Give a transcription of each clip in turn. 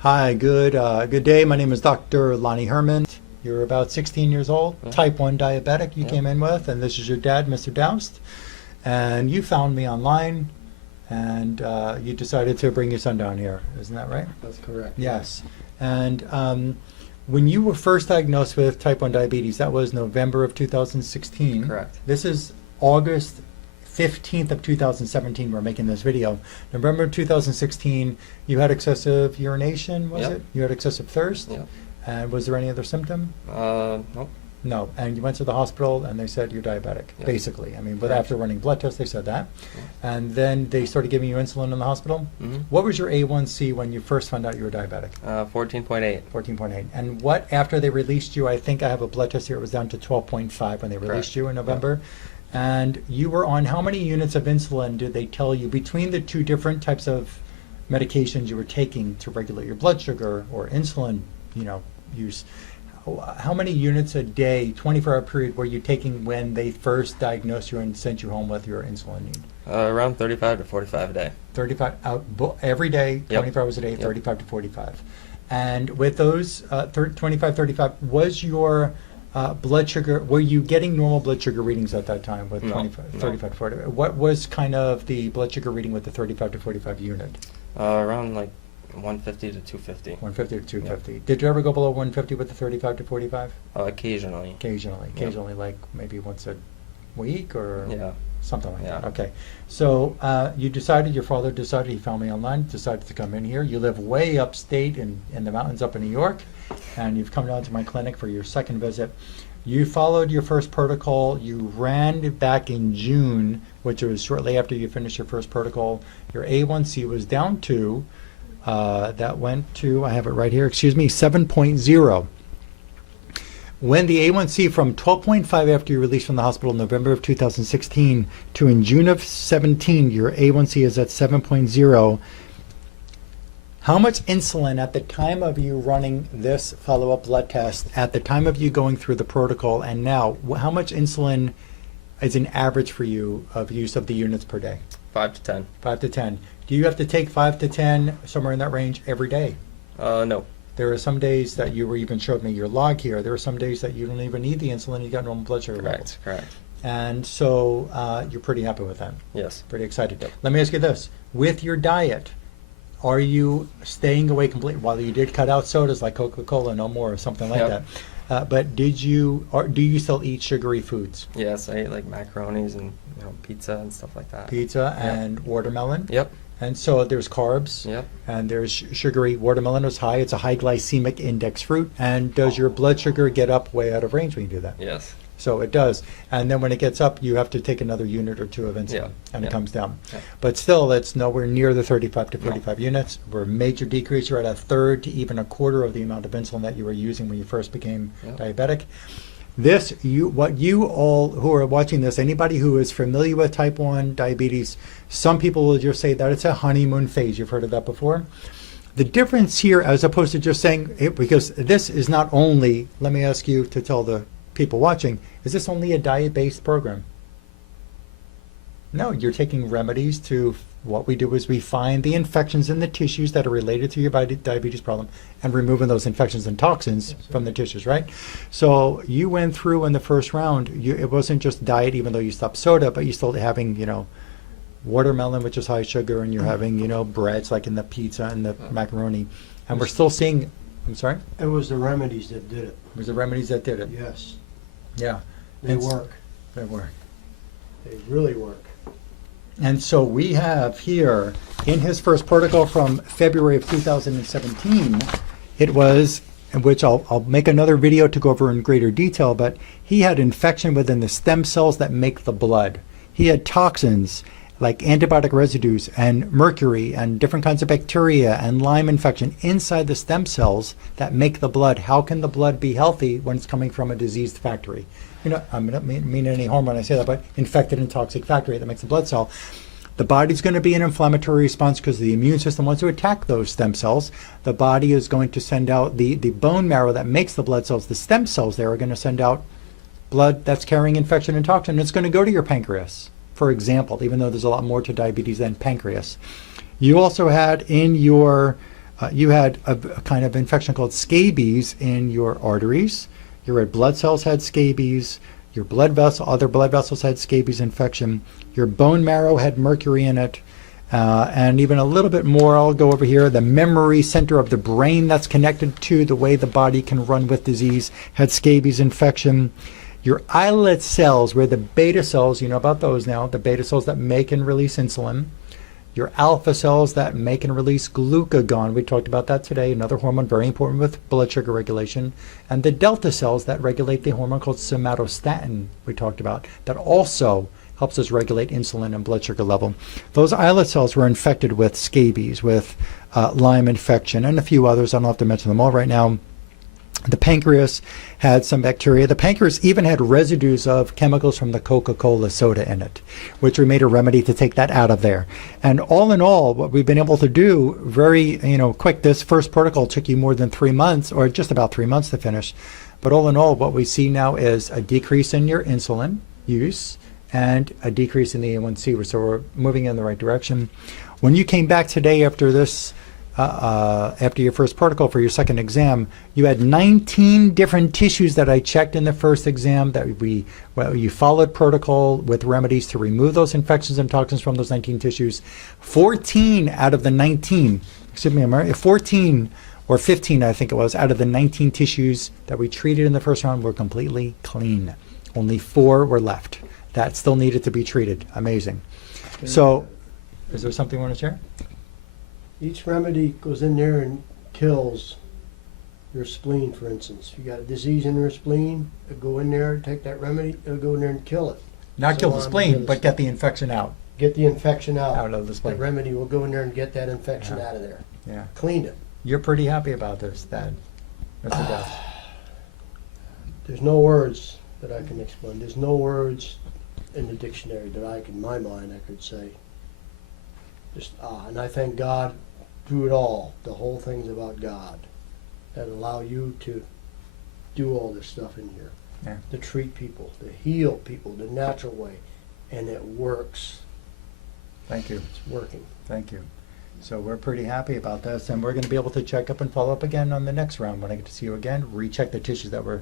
Hi, good day. My name is Dr. Lonnie Herman. You're about 16 years old, type 1 diabetic you came in with, and this is your dad, Mr. Doust. And you found me online, and you decided to bring your son down here. Isn't that right? That's correct. Yes. And when you were first diagnosed with type 1 diabetes, that was November of 2016. Correct. This is August 15th of 2017 we're making this video. November 2016, you had excessive urination, was Yep. it? You had excessive thirst? Yep. And was there any other symptom? Nope. No. And you went to the hospital and they said you're diabetic, Yep. basically. I mean, but Correct. after running blood tests, they said that. Yep. And then they started giving you insulin in the hospital. Mm-hmm. What was your A1C when you first found out you were diabetic? 14.8. 14.8. And what, after they released you, I think I have a blood test here, it was down to 12.5 when they released Correct. you in November. And you were on how many units of insulin did they tell you between the two different types of medications you were taking to regulate your blood sugar or insulin, use? How many units a day, 24-hour period, were you taking when they first diagnosed you and sent you home with your insulin need? Around 35 to 45 a day. 35 every day, Yep. 24 hours a day, Yep. 35 to 45. And with those 25, 35, was your blood sugar, were you getting normal blood sugar readings at that time with No, 25, no. 35 to 40? What was kind of the blood sugar reading with the 35 to 45 unit? Around like 150 to 250. 150 to 250. Did you ever go below 150 with the 35 to 45? Occasionally. Occasionally, like maybe once a week or Yeah. something like that. Yeah. Okay. So your father decided, he found me online, decided to come in here. You live way upstate in the mountains up in New York, and you've come down to my clinic for your second visit. You followed your first protocol. You ran back in June, which was shortly after you finished your first protocol. Your A1C was down to, that went to, I have it right here, 7.0. When the A1C from 12.5 after you released from the hospital in November of 2016 to in June of 17, your A1C is at 7.0. How much insulin at the time of you running this follow-up blood test, at the time of you going through the protocol, and now, how much insulin is an average for you of use of the units per day? 5 to 10. 5 to 10. Do you have to take 5 to 10, somewhere in that range, every day? No. There are some days that you were even showed me your log here. There are some days that you don't even need the insulin. You got normal blood sugar levels. Correct. And so you're pretty happy with that. Yes. Pretty excited. Yep. Let me ask you this. With your diet, are you staying away completely? While you did cut out sodas like Coca-Cola, no more, or something like Yep. that. But do you still eat sugary foods? Yes, I eat like macaronis and pizza and stuff like that. Pizza Yep. and watermelon? Yep. And so there's carbs, Yep. and there's sugary. Watermelon is high. It's a high glycemic index fruit. And does your blood sugar get up way out of range when you do that? Yes. So it does. And then when it gets up, you have to take another unit or two of insulin, Yeah. and it Yeah. comes down. Yeah. But still, it's nowhere near the 35 to No. 45 units. We're a major decrease. You're at a third to even a quarter of the amount of insulin that you were using when you first became Yeah. diabetic. What you all who are watching this, anybody who is familiar with type 1 diabetes, some people will just say that it's a honeymoon phase. You've heard of that before. The difference here, as opposed to just saying it, because this is not only, let me ask you to tell the people watching, is this only a diet-based program? No, you're taking remedies to, what we do is we find the infections in the tissues that are related to your diabetes problem and removing those infections and toxins from the tissues, right? So you went through in the first round, it wasn't just diet, even though you stopped soda, but you still having, watermelon, which is high sugar, and you're having, breads like in the pizza and the macaroni. And we're still seeing, I'm sorry? It was the remedies that did it. It was the remedies that did it. Yes, Yeah. they It's- work. They work. They really work. And so we have here in his first protocol from February of 2017, it was, which I'll make another video to go over in greater detail, but he had infection within the stem cells that make the blood. He had toxins like antibiotic residues and mercury and different kinds of bacteria and Lyme infection inside the stem cells that make the blood. How can the blood be healthy when it's coming from a diseased factory? I don't mean any harm when I say that, but infected and toxic factory that makes the blood cell. The body's going to be an inflammatory response because the immune system wants to attack those stem cells. The body is going to send out the bone marrow that makes the blood cells. The stem cells there are going to send out blood that's carrying infection and toxin. It's going to go to your pancreas, for example, even though there's a lot more to diabetes than pancreas. You also had in your You had a kind of infection called scabies in your arteries. Your red blood cells had scabies. Your other blood vessels had scabies infection. Your bone marrow had mercury in it. And even a little bit more, I'll go over here. The memory center of the brain that's connected to the way the body can run with disease had scabies infection. Your islet cells, where the beta cells, you know about those now, the beta cells that make and release insulin. Your alpha cells that make and release glucagon. We talked about that today, another hormone very important with blood sugar regulation. And the delta cells that regulate the hormone called somatostatin we talked about, that also helps us regulate insulin and blood sugar level. Those islet cells were infected with scabies, with Lyme infection, and a few others. I don't have to mention them all right now. The pancreas had some bacteria. The pancreas even had residues of chemicals from the Coca-Cola soda in it, which we made a remedy to take that out of there. And all in all, what we've been able to do very, quick, this first protocol took you more than 3 months, or just about 3 months to finish. But all in all, what we see now is a decrease in your insulin use and a decrease in the A1C. So we're moving in the right direction. When you came back today after this, after your first protocol for your second exam, you had 19 different tissues that I checked in the first exam that you followed protocol with remedies to remove those infections and toxins from those 19 tissues. 14 out of the 19, 14 or 15, I think it was, out of the 19 tissues that we treated in the first round were completely clean. Only 4 were left that still needed to be treated. Amazing. So, is there something you want to share? Each remedy goes in there and kills your spleen, for instance. If you got a disease in your spleen, it'll go in there, take that remedy, it'll go in there and kill it. Not kill the on spleen, with but this. get the infection out. Get the infection out. Out of the spleen. That remedy will go in there and get that infection Yeah. out of there. Yeah. Clean it. You're pretty happy about this, Dad. Mr. Duff. There's no words that I can explain. There's no words in the dictionary that in my mind, I could say. Just, and I thank God through it all. The whole thing's about God that allow you to do all this stuff in here. Yeah. To treat people, to heal people the natural way. And it works. Thank you. It's working. Thank you. So we're pretty happy about this, and we're going to be able to check up and follow up again on the next round when I get to see you again. Recheck the tissues that we're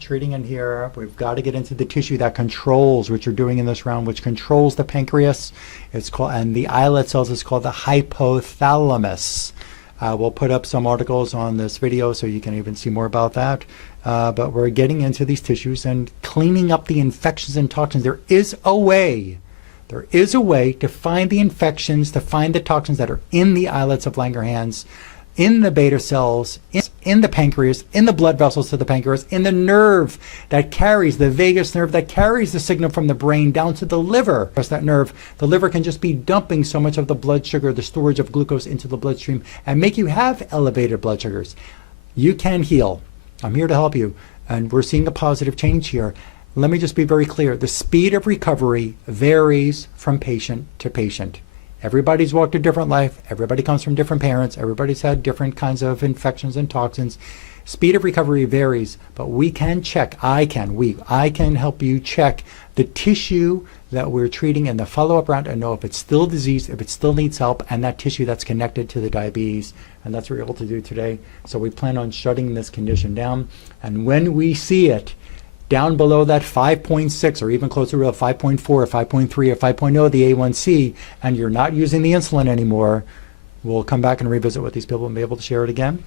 treating in here. We've got to get into the tissue that controls, which you're doing in this round, which controls the pancreas. It's called, and the islet cells is called the hypothalamus. We'll put up some articles on this video so you can even see more about that. But we're getting into these tissues and cleaning up the infections and toxins. There is a way to find the infections, to find the toxins that are in the islets of Langerhans, in the beta cells, in the pancreas, in the blood vessels to the pancreas, in the nerve that carries, the vagus nerve that carries the signal from the brain down to the liver. Press that nerve. The liver can just be dumping so much of the blood sugar, the storage of glucose into the bloodstream, and make you have elevated blood sugars. You can heal. I'm here to help you. And we're seeing a positive change here. Let me just be very clear. The speed of recovery varies from patient to patient. Everybody's walked a different life. Everybody comes from different parents. Everybody's had different kinds of infections and toxins. Speed of recovery varies, but we can check. I can help you check the tissue that we're treating in the follow-up round and know if it's still diseased, if it still needs help, and that tissue that's connected to the diabetes. And that's what we're able to do today. So we plan on shutting this condition down. And when we see it down below that 5.6 or even closer to a 5.4 or 5.3 or 5.0, the A1C, and you're not using the insulin anymore, we'll come back and revisit with these people and be able to share it again.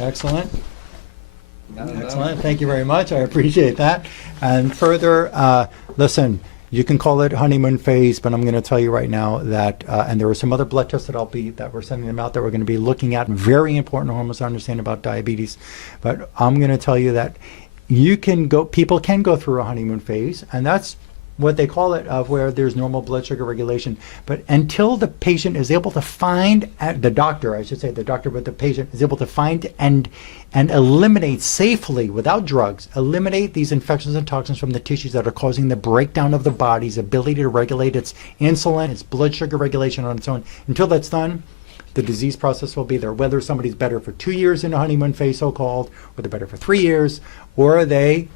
Excellent. Excellent. Thank you very much. I appreciate that. And further, listen, you can call it honeymoon phase, but I'm going to tell you right now that, and there are some other blood tests that we're sending them out that we're going to be looking at, very important hormones to understand about diabetes. But I'm going to tell you that people can go through a honeymoon phase, and that's what they call it, of where there's normal blood sugar regulation. But until the patient is able to find, the doctor with the patient is able to find and eliminate safely, without drugs, eliminate these infections and toxins from the tissues that are causing the breakdown of the body's ability to regulate its insulin, its blood sugar regulation on its own. Until that's done, the disease process will be there. Whether somebody's better for 2 years in a honeymoon phase, so-called, or they're better for 3 years, or they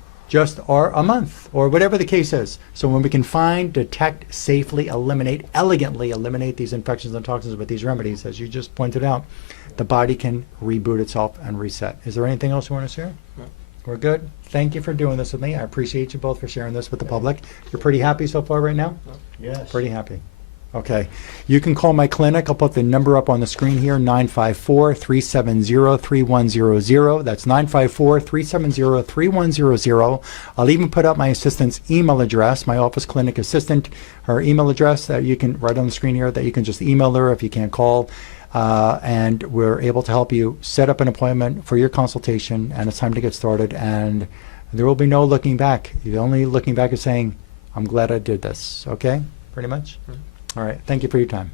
or a month, or whatever the case is. So when we can find, detect, safely elegantly eliminate these infections and toxins with these remedies, as you just pointed out, the body can reboot itself and reset. Is there anything else you want to share? No. We're good. Thank you for doing this with me. I appreciate you both for sharing this with the public. You're pretty happy so far right now? Yes. Pretty happy. Okay. You can call my clinic. I'll put the number up on the screen here, 954-370-3100. That's 954-370-3100. I'll even put up my assistant's email address, my office clinic assistant, her email address that you can, right on the screen here, that you can just email her if you can't call. And we're able to help you set up an appointment for your consultation, and it's time to get started. And there will be no looking back. The only looking back is saying, I'm glad I did this. Okay? Pretty much? Mhm. All right. Thank you for your time.